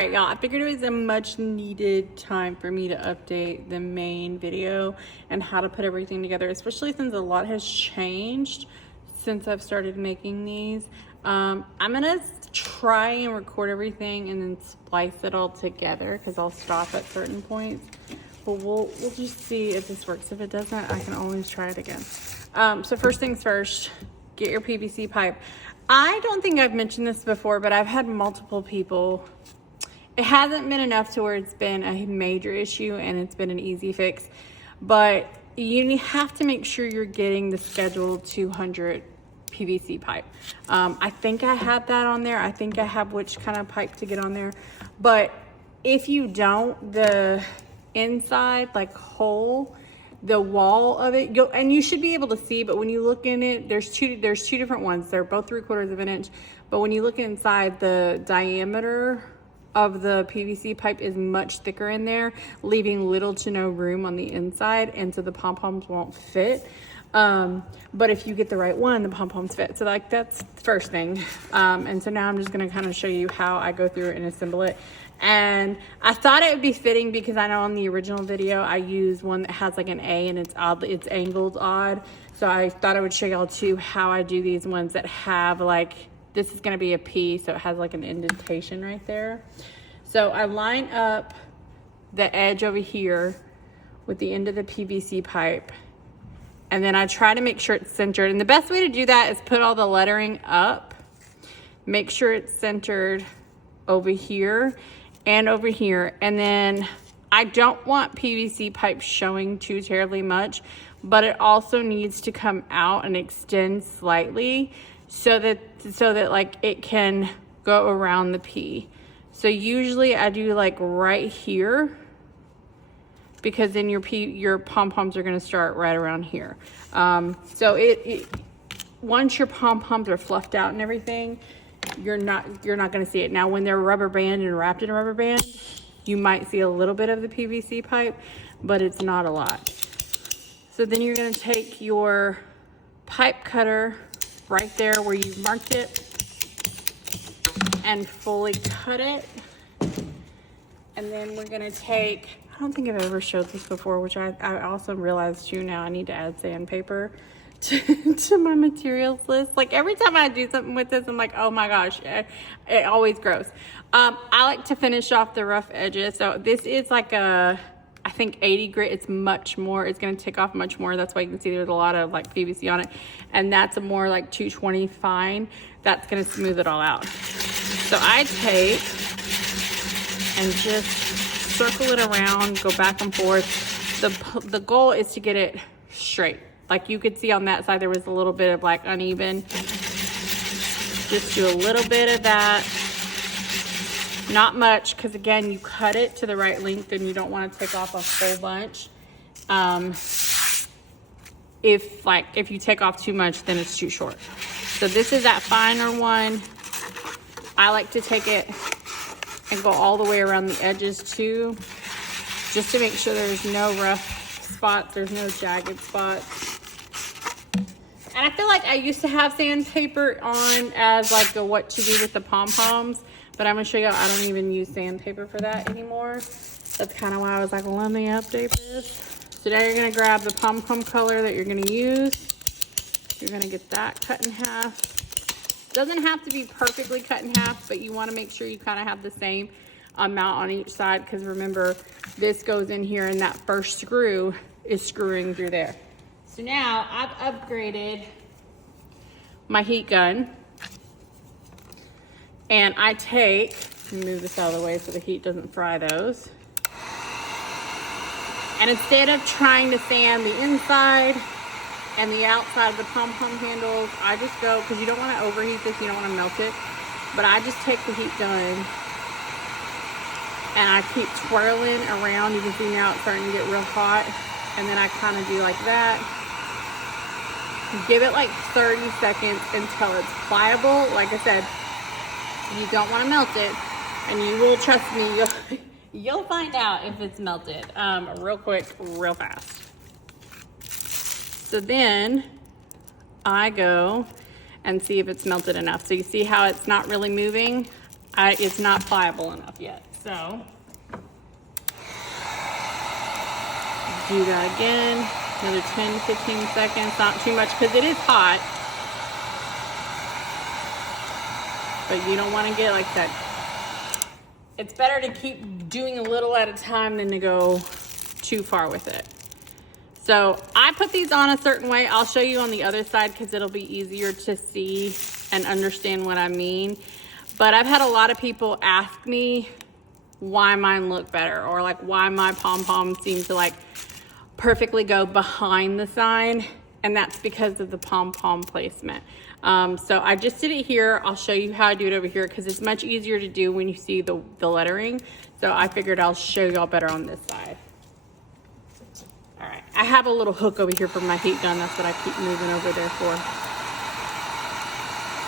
Alright, y'all, I figured it was a much needed time for me to update the main video and how to put everything together, especially since a lot has changed since I've started making these. I'm gonna try and record everything and then splice it all together because I'll stop at certain points. But we'll just see if this works. If it doesn't, I can always try it again. So first things first, get your PVC pipe. I don't think I've mentioned this before, but I've had multiple people. It hasn't been enough to where it's been a major issue and it's been an easy fix, but you have to make sure you're getting the scheduled 200 PVC pipe. I think I have that on there. I think I have which kind of pipe to get on there. But if you don't, the inside like hole, the wall of it, and you should be able to see, but when you look in it, there's two different ones. They're both 3/4 of an inch, but when you look inside, the diameter of the PVC pipe is much thicker in there, leaving little to no room on the inside, and so the pom-poms won't fit. But if you get the right one, the pom-poms fit. So like that's the first thing. And so now I'm just gonna kind of show you how I go through it and assemble it. And I thought it would be fitting because I know on the original video I used one that has like an A and it's angled odd. So I thought I would show y'all too how I do these ones that have like, this is gonna be a P, so it has like an indentation right there. So I line up the edge over here with the end of the PVC pipe, and then I try to make sure it's centered. And the best way to do that is put all the lettering up, make sure it's centered over here and over here. And then I don't want PVC pipe showing too terribly much, but it also needs to come out and extend slightly so that like it can go around the P. So usually I do like right here, because then your pom-poms are gonna start right around here. So once your pom-poms are fluffed out and everything, you're not gonna see it. Now when they're rubber band and wrapped in a rubber band, you might see a little bit of the PVC pipe, but it's not a lot. So then you're gonna take your pipe cutter right there where you marked it and fully cut it. And then we're gonna take, I don't think I've ever showed this before, which I also realized too now, I need to add sandpaper to my materials list. Like every time I do something with this, I'm like, oh my gosh, it always grows. I like to finish off the rough edges. So this is like I think 80 grit. It's much more, it's gonna take off much more. That's why you can see there's a lot of like PVC on it. And that's a more like 220 fine. That's gonna smooth it all out. So I take and just circle it around, go back and forth. The goal is to get it straight. Like you could see on that side, there was a little bit of like uneven. Just do a little bit of that. Not much, because again, you cut it to the right length and you don't want to take off a full bunch. If you take off too much, then it's too short. So this is that finer one. I like to take it and go all the way around the edges too, just to make sure there's no rough spots, there's no jagged spots. And I feel like I used to have sandpaper on as like a what to do with the pom-poms, but I'm gonna show you I don't even use sandpaper for that anymore. That's kind of why I was like, well, let me update this. So now you're gonna grab the pom-pom color that you're gonna use. You're gonna get that cut in half. Doesn't have to be perfectly cut in half, but you wanna make sure you kind of have the same amount on each side, because remember, this goes in here and that first screw is screwing through there. So now I've upgraded my heat gun, and I take, move this out of the way so the heat doesn't fry those. And instead of trying to sand the inside and the outside of the pom-pom handles, I just go, because you don't want to overheat this, you don't want to melt it, but I just take the heat gun and I keep twirling around. You can see now it's starting to get real hot, and then I kind of do like that. Give it like 30 seconds until it's pliable. Like I said, you don't want to melt it, and you will, trust me, you'll find out if it's melted real quick, real fast. So then I go and see if it's melted enough. So you see how it's not really moving? It's not pliable enough yet. so do that again, another 10 to 15 seconds, not too much because it is hot, but you don't want to get like that. It's better to keep doing a little at a time than to go too far with it. So I put these on a certain way. I'll show you on the other side because it'll be easier to see and understand what I mean. But I've had a lot of people ask me why mine look better, or like why my pom-poms seem to like perfectly go behind the sign, and that's because of the pom-pom placement. So I just did it here. I'll show you how I do it over here because it's much easier to do when you see the lettering. So I figured I'll show y'all better on this side. All right, I have a little hook over here for my heat gun. That's what I keep moving over there for.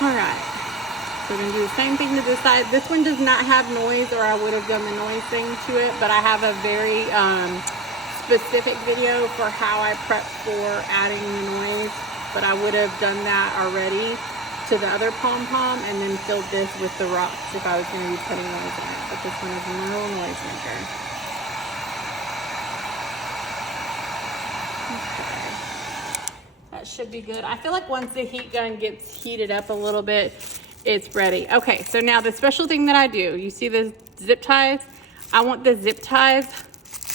All right, so we're gonna do the same thing to this side. This one does not have noise, or I would have done the noise thing to it, but I have a very specific video for how I prep for adding the noise, but I would have done that already to the other pom-pom and then filled this with the rocks if I was gonna be putting noise in it, but this one is no noise maker. That should be good. I feel like once the heat gun gets heated up a little bit, it's ready. Okay, so now the special thing that I do, you see the zip ties? I want the zip ties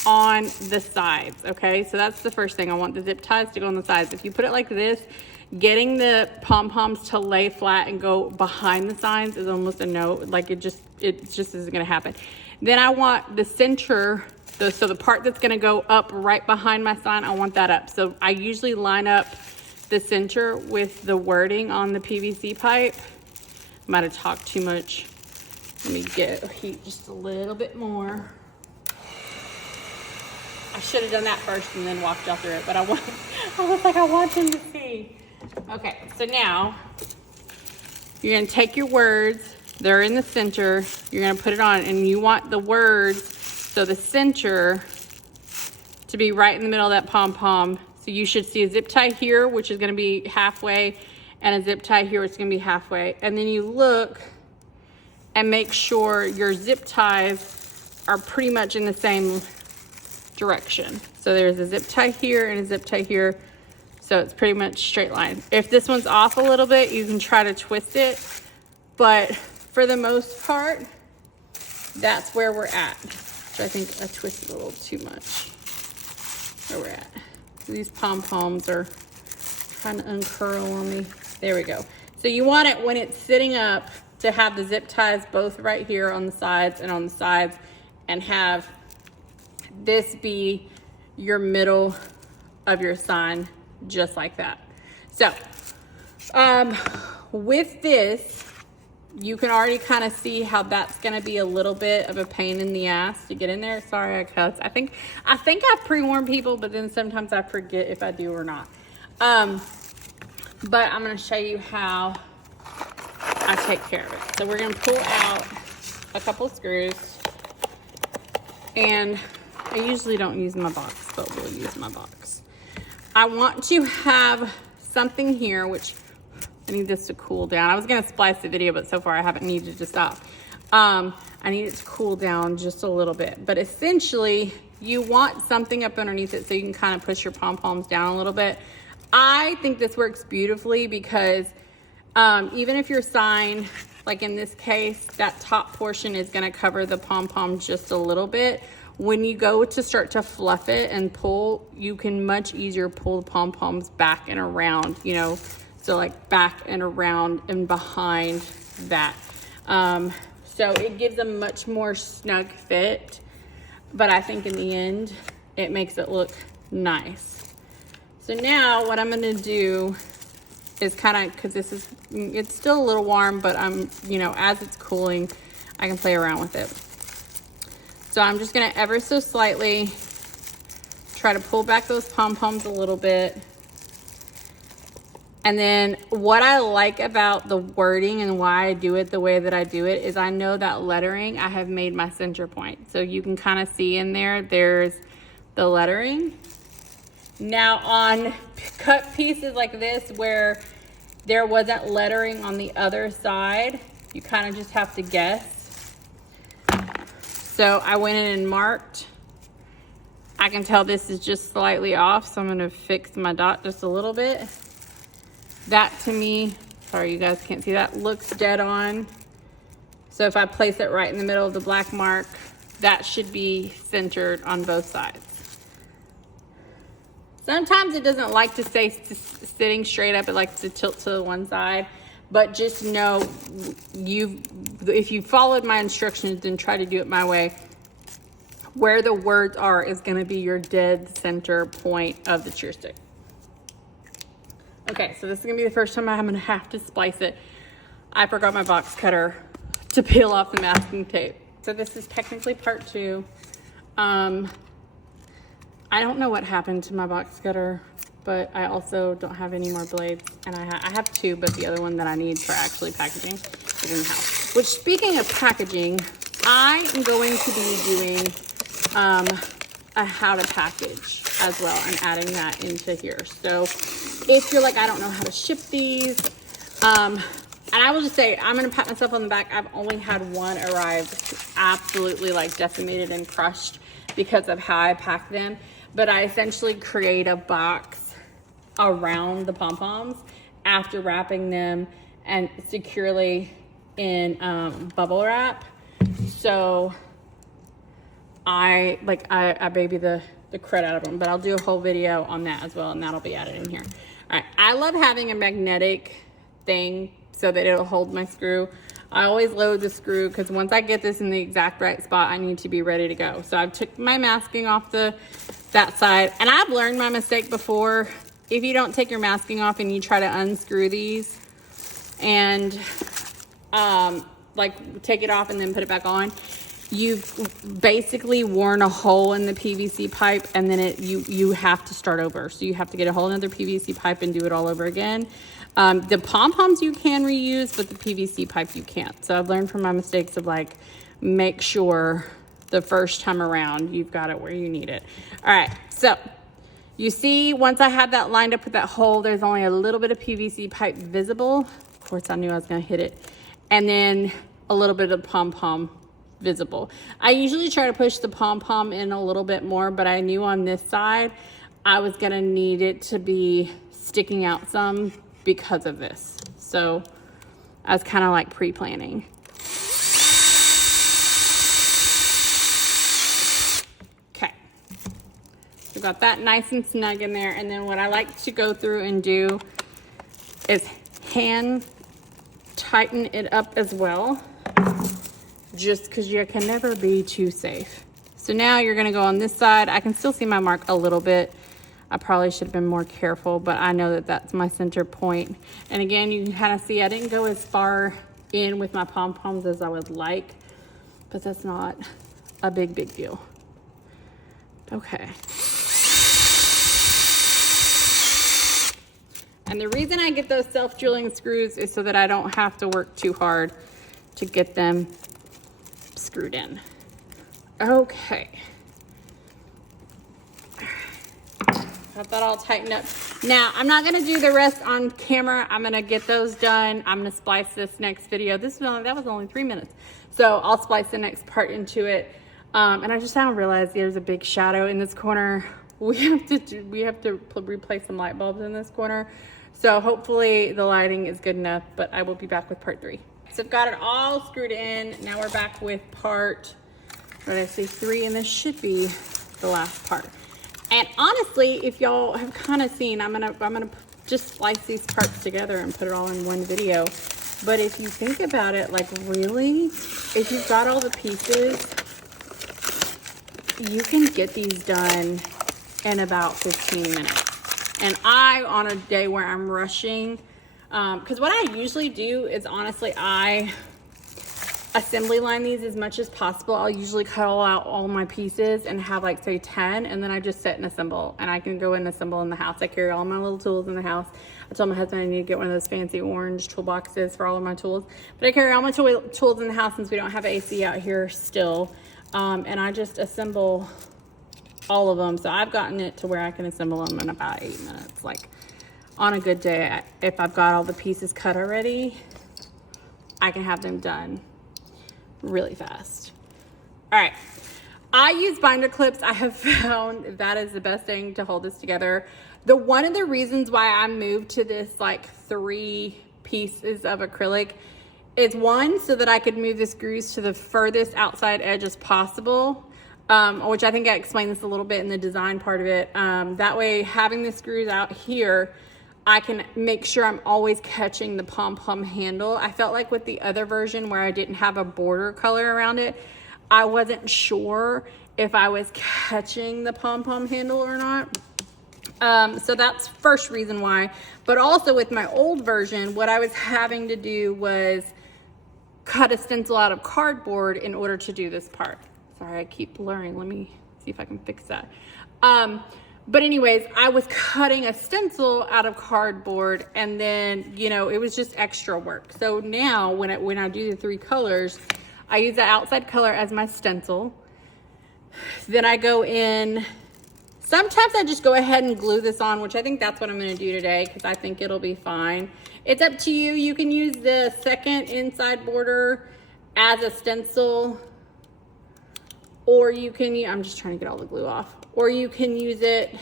on the sides, okay? So that's the first thing. I want the zip ties to go on the sides. If you put it like this, getting the pom-poms to lay flat and go behind the signs is almost a no. Like it just isn't gonna happen. Then I want the center, so the part that's gonna go up right behind my sign, I want that up. So I usually line up the center with the wording on the PVC pipe. I might have talked too much. Let me get heat just a little bit more. I should have done that first and then walked y'all through it, but I was like, I want them to see. Okay, so now you're gonna take your words, they're in the center, you're gonna put it on, and you want the words, so the center to be right in the middle of that pom-pom. So you should see a zip tie here, which is gonna be halfway, and a zip tie here, which is gonna be halfway. And then you look and make sure your zip ties are pretty much in the same direction. So there's a zip tie here and a zip tie here. So it's pretty much straight line. If this one's off a little bit, you can try to twist it. But for the most part, that's where we're at. So I think I twisted a little too much. Where we're at. These pom-poms are trying to uncurl on me. There we go. So you want it when it's sitting up to have the zip ties both right here on the sides and on the sides, and have this be your middle of your sign, just like that. So with this, you can already kind of see how that's going to be a little bit of a pain in the ass to get in there. Sorry, I cussed. I think I pre-warn people, but then sometimes I forget if I do or not. But I'm going to show you how I take care of it. So we're going to pull out a couple screws, and I usually don't use my box, but we'll use my box. I want to have something here, which I need this to cool down. I was gonna splice the video, but so far I haven't needed to stop. I need it to cool down just a little bit. But essentially, you want something up underneath it so you can kind of push your pom-poms down a little bit. I think this works beautifully because even if your sign, like in this case, that top portion is gonna cover the pom-pom just a little bit. When you go to start to fluff it and pull, you can much easier pull the pom-poms back and around, you know, so like back and around and behind that. So it gives a much more snug fit, but I think in the end, it makes it look nice. So now what I'm gonna do is kind of, cause it's still a little warm, but you know, as it's cooling, I can play around with it. So I'm just gonna ever so slightly try to pull back those pom-poms a little bit. And then what I like about the wording and why I do it the way that I do it is I know that lettering, I have made my center point. So you can kind of see in there, there's the lettering. Now on cut pieces like this where there wasn't lettering on the other side, you kind of just have to guess. So I went in and marked. I can tell this is just slightly off, so I'm gonna fix my dot just a little bit. That to me, sorry you guys can't see that, looks dead on. So if I place it right in the middle of the black mark, that should be centered on both sides. Sometimes it doesn't like to stay sitting straight up, it likes to tilt to the one side. But just know, if you followed my instructions and try to do it my way, where the words are is gonna be your dead center point of the cheer stick. Okay, so this is gonna be the first time I'm gonna have to splice it. I forgot my box cutter to peel off the masking tape. So this is technically part 2. I don't know what happened to my box cutter, but I also don't have any more blades. And I have 2, but the other one that I need for actually packaging is in the house. Which, speaking of packaging, I am going to be doing a how to package as well and adding that into here. So if you're like, I don't know how to ship these, and I will just say, I'm gonna pat myself on the back. I've only had one arrive absolutely like decimated and crushed because of how I packed them. But I essentially create a box around the pom-poms after wrapping them and securely in bubble wrap. So I baby the crud out of them, but I'll do a whole video on that as well, and that'll be added in here. All right, I love having a magnetic thing so that it'll hold my screw. I always load the screw because once I get this in the exact right spot, I need to be ready to go. So I've took my masking off that side, and I've learned my mistake before. If you don't take your masking off and you try to unscrew these and like take it off and then put it back on, you've basically worn a hole in the PVC pipe, and then you have to start over. So you have to get a whole another PVC pipe and do it all over again. The pom-poms you can reuse, but the PVC pipe you can't. So I've learned from my mistakes of like, make sure the first time around you've got it where you need it. All right, so you see, once I had that lined up with that hole, there's only a little bit of PVC pipe visible. Of course, I knew I was gonna hit it. And then a little bit of pom-pom visible. I usually try to push the pom-pom in a little bit more, but I knew on this side, I was gonna need it to be sticking out some because of this. So I was kind of like pre-planning. Okay, we got that nice and snug in there. And then what I like to go through and do is hand tighten it up as well, just because you can never be too safe. So now you're gonna go on this side. I can still see my mark a little bit. I probably should have been more careful, but I know that that's my center point. And again, you can kind of see I didn't go as far in with my pom-poms as I would like, but that's not a big deal. Okay. And the reason I get those self-drilling screws is so that I don't have to work too hard to get them screwed in. Okay. Got that all tightened up. Now, I'm not gonna do the rest on camera. I'm gonna get those done. I'm gonna splice this next video. That was only 3 minutes. So I'll splice the next part into it. And I just now realized there's a big shadow in this corner. We have to replace some light bulbs in this corner. So hopefully the lighting is good enough, but I will be back with part 3. So I've got it all screwed in. Now we're back with part, what did I say, 3, and this should be the last part. And honestly, if y'all have kind of seen, I'm gonna just slice these parts together and put it all in one video. But if you think about it, like really, if you've got all the pieces, you can get these done in about 15 minutes. And on a day where I'm rushing, because what I usually do is honestly, I assembly line these as much as possible. I'll usually cut out all my pieces and have like say 10, and then I just sit and assemble, and I can go and assemble in the house. I carry all my little tools in the house. I told my husband I need to get one of those fancy orange toolboxes for all of my tools, but I carry all my tools in the house since we don't have AC out here still, and I just assemble all of them. So I've gotten it to where I can assemble them in about 8 minutes. Like on a good day, if I've got all the pieces cut already, I can have them done really fast. All right. I use binder clips. I have found that is the best thing to hold this together. One of the reasons why I moved to this like 3 pieces of acrylic is, one, so that I could move the screws to the furthest outside edge as possible, which I think I explained this a little bit in the design part of it. That way, having the screws out here, I can make sure I'm always catching the pom-pom handle. I felt like with the other version where I didn't have a border color around it, I wasn't sure if I was catching the pom-pom handle or not. So that's first reason why. But also with my old version, what I was having to do was cut a stencil out of cardboard in order to do this part. Sorry, I keep blurring. Let me see if I can fix that. But anyways, I was cutting a stencil out of cardboard, and then, you know, it was just extra work. So now when I do the 3 colors, I use the outside color as my stencil. Then I go in, sometimes I just go ahead and glue this on, which I think that's what I'm gonna do today because I think it'll be fine. It's up to you. You can use the second inside border as a stencil, or you can, I'm just trying to get all the glue off, or you can use it, you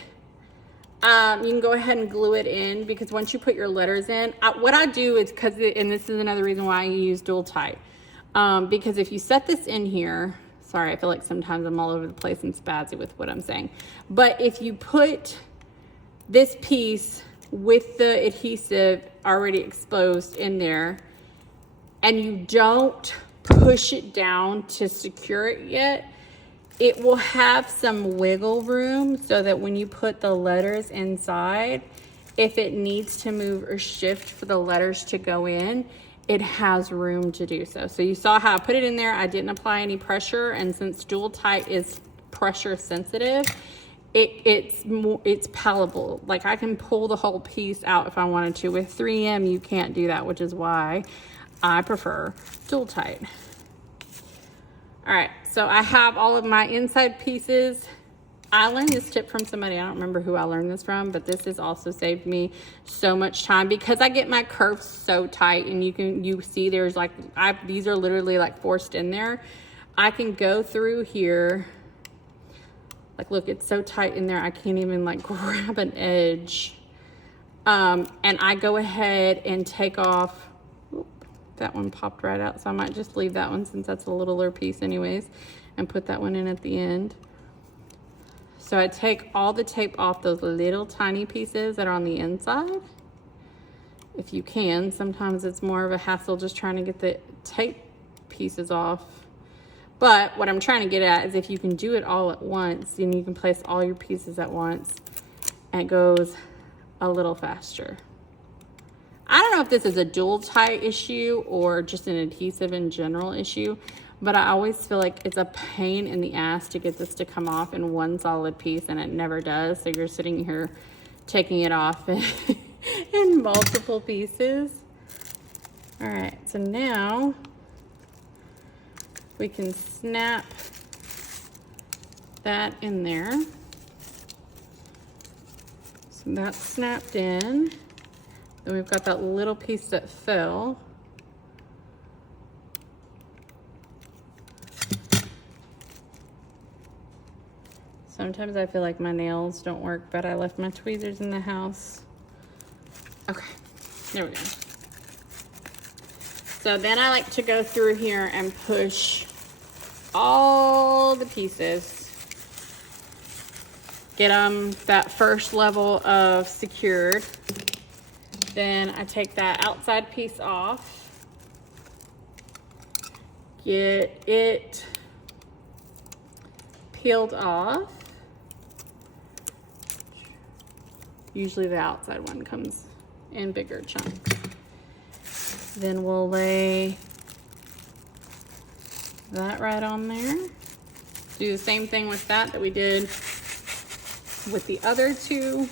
can go ahead and glue it in, because once you put your letters in, what I do is, and this is another reason why I use dual tight, because if you set this in here, sorry, I feel like sometimes I'm all over the place and spazzy with what I'm saying, but if you put this piece with the adhesive already exposed in there and you don't push it down to secure it yet, it will have some wiggle room so that when you put the letters inside, if it needs to move or shift for the letters to go in, it has room to do so. So you saw how I put it in there. I didn't apply any pressure, and since dual tight is pressure sensitive, it's palatable. Like I can pull the whole piece out if I wanted to. With 3M, you can't do that, which is why I prefer dual tight. All right, so I have all of my inside pieces. I learned this tip from somebody. I don't remember who I learned this from, but this has also saved me so much time because I get my curves so tight, and you see there's like, these are literally like forced in there. I can go through here. Like, look, it's so tight in there, I can't even like grab an edge. And I go ahead and take off, that one popped right out, so I might just leave that one since that's a littler piece anyways, and put that one in at the end. So I take all the tape off those little tiny pieces that are on the inside. If you can, sometimes it's more of a hassle just trying to get the tape pieces off. But what I'm trying to get at is if you can do it all at once, then you can place all your pieces at once and it goes a little faster. I don't know if this is a dual tight issue or just an adhesive in general issue, but I always feel like it's a pain in the ass to get this to come off in one solid piece, and it never does. So you're sitting here taking it off in multiple pieces. All right, so now we can snap that in there. So that's snapped in. Then we've got that little piece that fell. Sometimes I feel like my nails don't work, but I left my tweezers in the house. Okay, there we go. So then I like to go through here and push all the pieces. Get them that first level of secured. Then I take that outside piece off. Get it peeled off. Usually the outside one comes in bigger chunks. Then we'll lay that right on there. Do the same thing with that we did with the other two.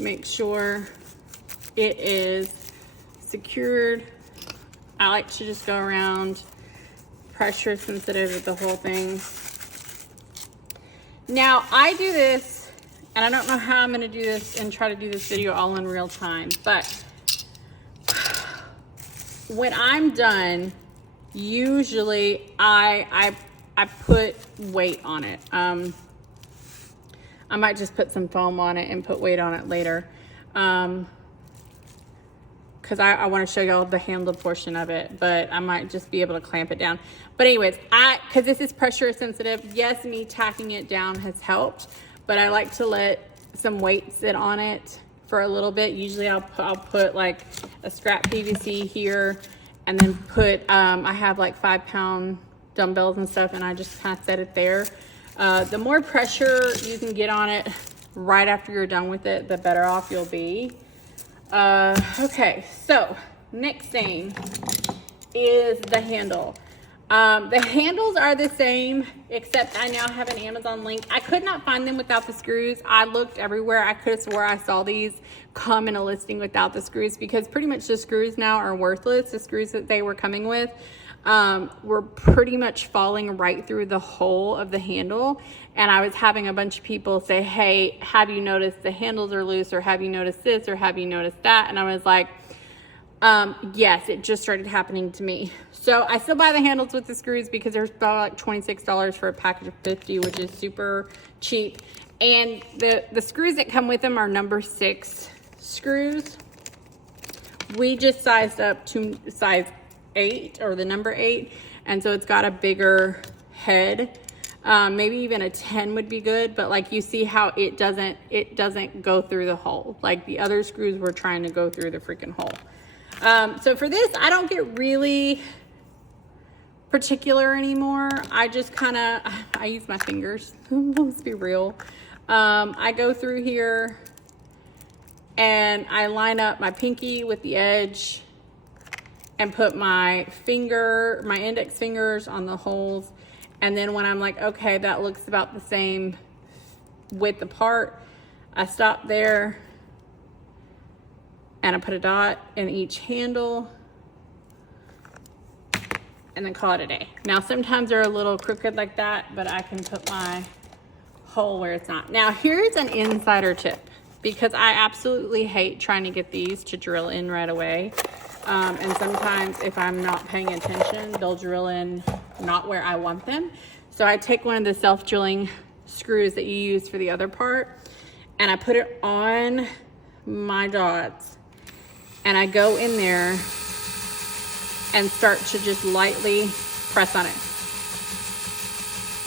Make sure it is secured. I like to just go around, pressure sensitive with the whole thing. Now I do this, and I don't know how I'm gonna do this and try to do this video all in real time, but when I'm done, usually I I put weight on it. I might just put some foam on it and put weight on it later. Because I want to show y'all the handle portion of it, but I might just be able to clamp it down. But anyways, because this is pressure sensitive, yes, me tacking it down has helped, but I like to let some weight sit on it for a little bit. Usually I'll put like a scrap PVC here, and then put, I have like 5-pound dumbbells and stuff, and I just kind of set it there. The more pressure you can get on it right after you're done with it, the better off you'll be. Okay, so next thing is the handle. The handles are the same, except I now have an Amazon link. I could not find them without the screws. I looked everywhere. I could have swore I saw these come in a listing without the screws, because pretty much the screws now are worthless. The screws that they were coming with were pretty much falling right through the hole of the handle. And I was having a bunch of people say, hey, have you noticed the handles are loose, or have you noticed this, or have you noticed that? And I was like, yes, it just started happening to me. So I still buy the handles with the screws, because they're about like $26 for a package of 50, which is super cheap. And the screws that come with them are number 6 screws. We just sized up to size 8, or the number 8. And so it's got a bigger head. Maybe even a 10 would be good, but like you see how it doesn't go through the hole. Like the other screws were trying to go through the freaking hole. So for this, I don't get really particular anymore. I just I use my fingers. Let's be real. I go through here and I line up my pinky with the edge and put my index fingers on the holes. And then when I'm like, okay, that looks about the same width apart, I stop there and I put a dot in each handle and then call it a day. Now, sometimes they're a little crooked like that, but I can put my hole where it's not. Now, here's an insider tip, because I absolutely hate trying to get these to drill in right away. And sometimes if I'm not paying attention, they'll drill in not where I want them. So I take one of the self-drilling screws that you use for the other part, and I put it on my dots, and I go in there and start to just lightly press on it.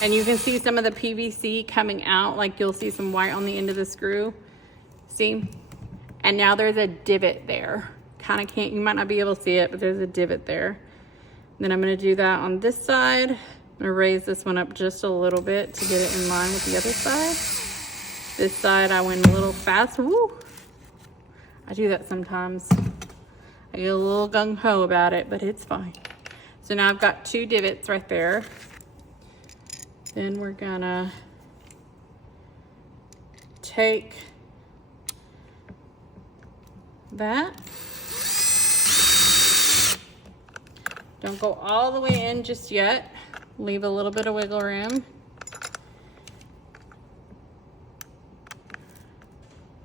And you can see some of the PVC coming out, like you'll see some white on the end of the screw. See? And now there's a divot there. You might not be able to see it, but there's a divot there. Then I'm gonna do that on this side. I'm gonna raise this one up just a little bit to get it in line with the other side. This side I went a little fast. Woo! I do that sometimes. I get a little gung-ho about it, but it's fine. So now I've got 2 divots right there. Then we're gonna take that. Don't go all the way in just yet. Leave a little bit of wiggle room.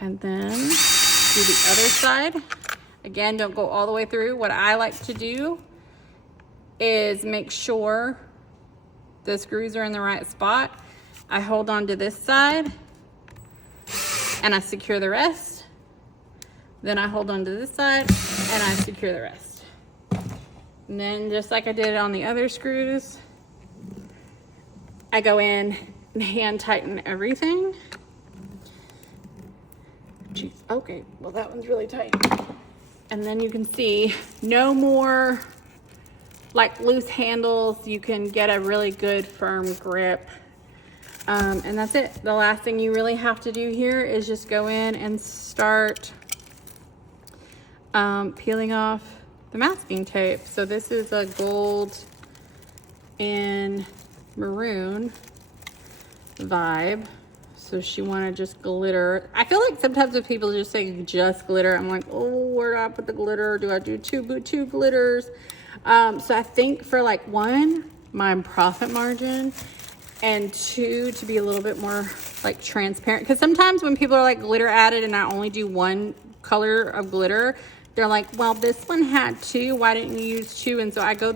And then do the other side. Again, don't go all the way through. What I like to do is make sure the screws are in the right spot. I hold on to this side and I secure the rest. Then I hold on to this side and I secure the rest. And then just like I did on the other screws, I go in and hand tighten everything. Jeez, okay, well that one's really tight. And then you can see no more like loose handles. You can get a really good firm grip. And that's it. The last thing you really have to do here is just go in and start peeling off the masking tape. So this is a gold and maroon vibe. So she wanted just glitter. I feel like sometimes when people just say just glitter, I'm like, oh, where do I put the glitter? Do I do two glitters? So I think for like 1, my profit margin, and 2, to be a little bit more like transparent. Because sometimes when people are like glitter added and I only do 1 color of glitter, they're like, well, this one had 2. Why didn't you use 2? And so I go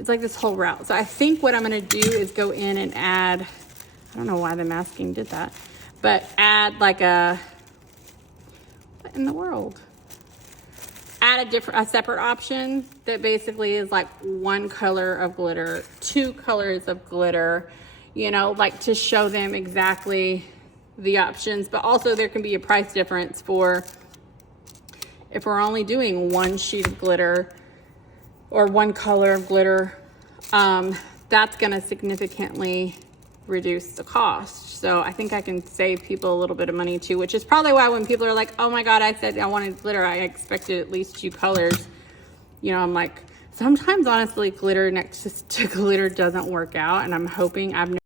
it's like this whole route. So I think what I'm gonna do is go in and add, I don't know why the masking did that, but add like what in the world? Add a separate option that basically is like one color of glitter, 2 colors of glitter, you know, like to show them exactly the options. But also there can be a price difference for if we're only doing 1 sheet of glitter or 1 color of glitter, that's gonna significantly reduce the cost. So I think I can save people a little bit of money too, which is probably why when people are like, oh my God, I said I wanted glitter, I expected at least 2 colors. You know, I'm like, sometimes honestly, glitter next to glitter doesn't work out, and I'm hoping, I've